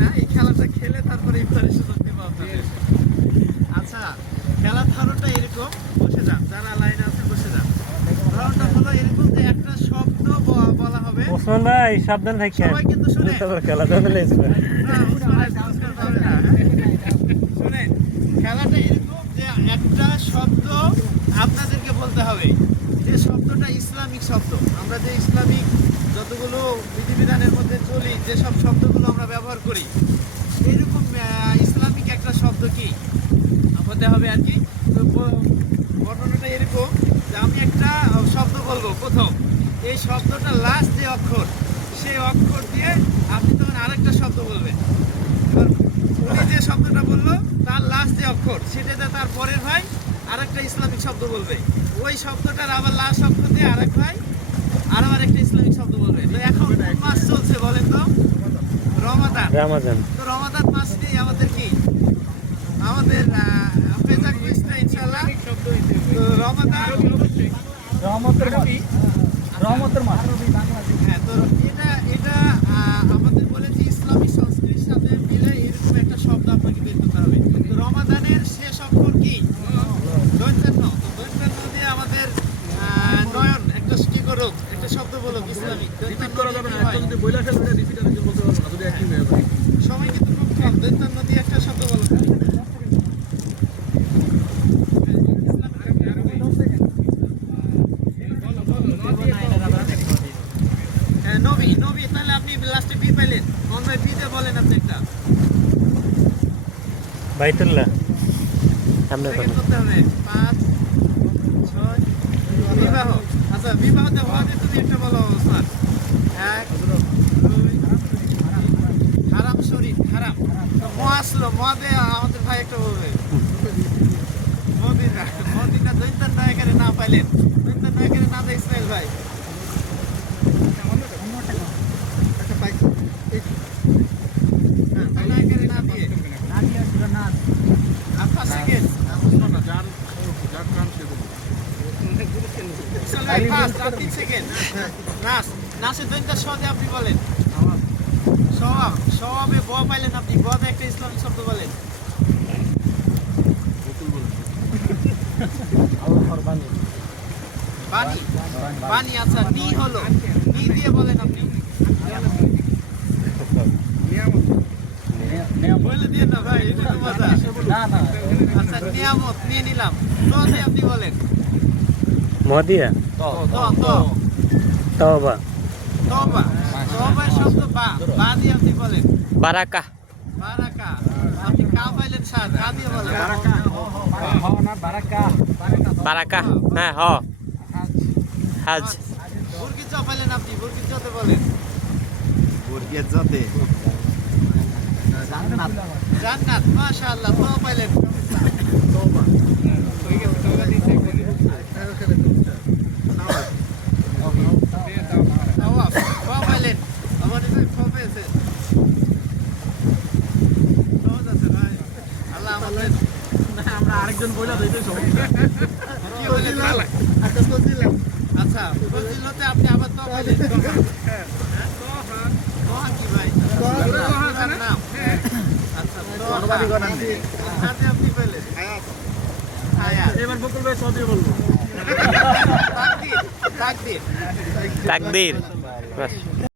না, এই খেলাটা খেলে তারপরে ইফতারের সুযোগ দিব আপনাদের। আচ্ছা, খেলার ধরনটা এরকম, বসে যান, যারা লাইনে আছে বসে যান। ধরনটা হলো এরকম যে একটা শব্দ বলা হবে। ওসমান ভাই সাবধান থাকেন, সবাই কিন্তু শুনে খেলা ধরনের লেজবে। শুনেন, খেলাটা এরকম যে একটা শব্দ আপনাদেরকে বলতে হবে, যে শব্দটা ইসলামিক শব্দ। আমরা যে ইসলামিক যতগুলো বিধিবিধানের মধ্যে চলি, যেসব শব্দগুলো আমরা ব্যবহার করি, এইরকম ইসলামিক একটা শব্দ কি হতে হবে আর কি। তো ঘটনাটা এরকম যে আমি একটা শব্দ বলবো প্রথম, এই শব্দটা লাস্ট যে অক্ষর, সেই অক্ষর দিয়ে আপনি তখন আরেকটা শব্দ বলবেন। এবার উনি যে শব্দটা বললো তার লাস্ট যে অক্ষর, সেটাতে তার পরের ভাই আরেকটা ইসলামিক শব্দ বলবে। ওই শব্দটার আবার লাস্ট অক্ষর দিয়ে আরেক ভাই আবার একটা ইসলামিক শব্দ বলবে। তো এখন কোন মাস চলছে বলেন তো? রমাদান। তো রমাদান মাস নিয়ে আমাদের কি, আমাদের ফেজাক কুইজটা ইনশাআল্লাহ। তো রমাদান রহমতের মাস। হ্যাঁ, তো এটা আমাদের বলেছি ইসলামী সংস্কৃতির সাথে মিলে এরকম একটা শব্দ আপনাকে বের করতে হবে। তো রমাদানের শেষ অক্ষর কি? দৈন্তান্ন। তো দৈন্তান্ন দিয়ে আমাদের নয়ন একটা কি করুক, একটা শব্দ বলুক ইসলামিক। সময় কিন্তু খুব কম, দৈন্তান্ন দিয়ে একটা শব্দ বলুক। নবী, নবী, তাহলে আপনি লাস্টে বি পাইলেন। মন ভাই বিতে বলেন আপনি একটা। বাইতুল্লাহ সামনে সেকেন্ড করতে হবে। 5 6 বিবাহ। আচ্ছা, বিবাহতে হওয়াতে তুমি একটা বলো স্যার। 1 2 হারাম শরীফ, হারাম। তো ম আসলো, মদে আমাদের ভাই একটা বলবে। মদিনা, মদিনা দৈন্তান নায়কের না পাইলেন। দৈন্তান নায়কের না দেয় ইসমাইল ভাই। আপনি বলেন সওয়াব, সওয়াবে ব পাইলেন আপনি, বদে একটা ইসলামিক শব্দ বলেন। বাণী, বাণী। আচ্ছা, নি হলো, নি দিয়ে বলেন আপনি। বলে দিয়ে না ভাই, এটা তো মজা। আচ্ছা, নিয়ামত নিয়ে নিলাম। তো দিয়ে আপনি বলেন। মদিয়া তওবা, তওবা, তওবার শব্দ বা, বা দিয়ে আপনি বলেন। বারাকা, বারাকা। আপনি কা পাইলেন স্যার, কা দিয়ে বলেন। বারাকা, হ্যাঁ হ, হাজ। বুরকির জ পাইলেন আপনি, বুরকির জতে বলেন। বুরগির জতে জান্নাত, মাশাআল্লাহ। তো পাইলেন। তাওয়াফ, তো পাইলেন। আমার এটা খ পেয়েছে। সহজ আছে ভাই। আল্লাহ আমাদের আমরা আরেকজন বইলা দিতে সমস্যা কি বলেন? আচ্ছা তো দিলাম। আচ্ছা, ফজিলতে আপনি আবার তো পাইলেন। হ্যাঁ, তোহা কি ভাই? তোহার নাম। আচ্ছা, তোহাতে আপনি পাইলেন। হায়াত। এবার বকুল ভাই সবই বলবো। তাকদীর, তাকদীর। তাকদীর।